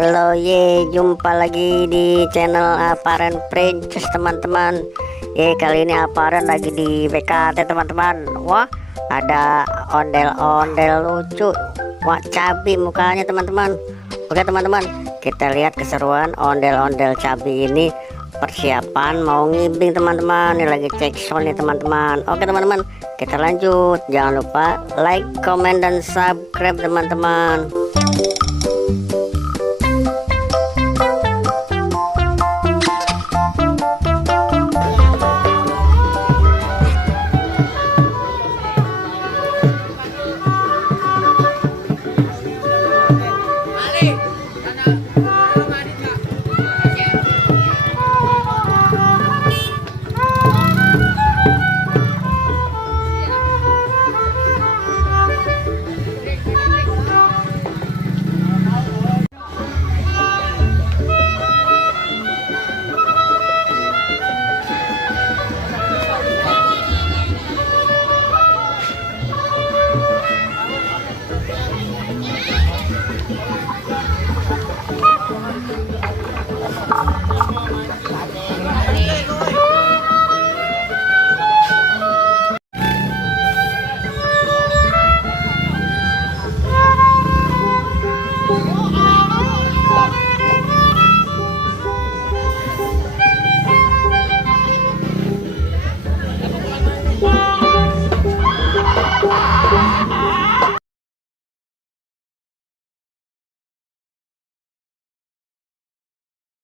Halo jumpa lagi di channel Aparen Princess teman-teman. Kali ini Aparen lagi di BKT teman-teman. Wah, ada ondel-ondel lucu. Wah, cabi mukanya teman-teman. Oke teman-teman, kita lihat keseruan ondel-ondel cabi ini. Persiapan mau ngibing teman-teman. Ini lagi cek sound nih teman-teman. Oke teman-teman, kita lanjut. Jangan lupa like, comment, dan subscribe teman-teman.